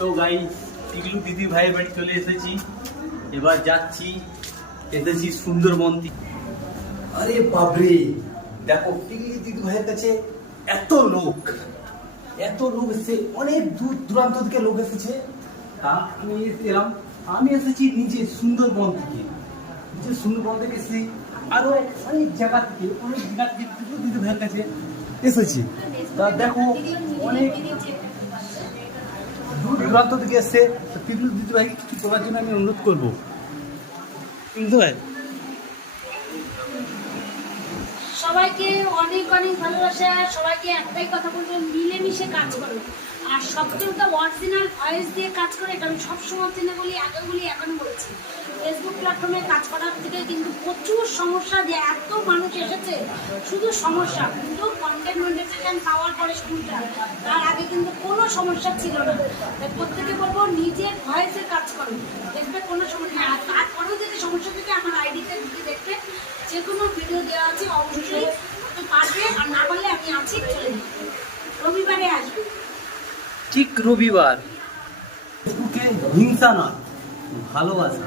তো গাইস টিকলু দিদি ভাইয়ের বাড়ি চলে এসেছি, এবার যাচ্ছি। এসেছি সুন্দরবন। আরে বাবরে, দেখো টিকলু দিদি ভাইয়ের কাছে এত লোক এসেছে, অনেক দূর দূরান্ত থেকে লোক এসেছে। তা আমি এলাম, আমি এসেছি নিজে সুন্দরবন থেকে, এসেছি আরো অনেক জায়গা থেকে টিকলু দিদি ভাইয়ের কাছে এসেছি। তা দেখো অনেক দূর দূরান্ত থেকে এসছে। টিকলু দিদি ভাই কিছু করার জন্য আমি অনুরোধ করবো। টিকলু ভাই, সবাইকে অনেক অনেক ভালোবাসা। সবাইকে একটাই কথা বলবো, মিলেমিশে কাজ করো। আর সবচেয়ে অরিজিনাল ভয়েস দিয়ে কাজ করে, এটা আমি সবসময় চিনে বলি, আগে বলি, এখনো বলছি। ফেসবুক প্ল্যাটফর্মে কাজ করার থেকে কিন্তু প্রচুর সমস্যা, যে এত মানুষ এসেছে শুধু সমস্যা, কিন্তু কন্টেন্ট মনিটাইজেশন পাওয়ার পরে শুনটা, তার আগে কিন্তু কোনো সমস্যা ছিল না। তাই প্রত্যেকে বলবো নিজের ভয়েসে কাজ করো, দেখবে কোনো সমস্যা। আর তারপরেও যদি সমস্যা থেকে আমার আইডিতে ঢুকে দেখবে, যে কোনো ভিডিও দেওয়া আছে, অবশ্যই পারবে। আর না পারলে আমি আছি, চলে যাবে। রবিবারে আসবে, ঠিক রবিবার। ফেসবুকে হিংসা নয়, ভালোবাসা।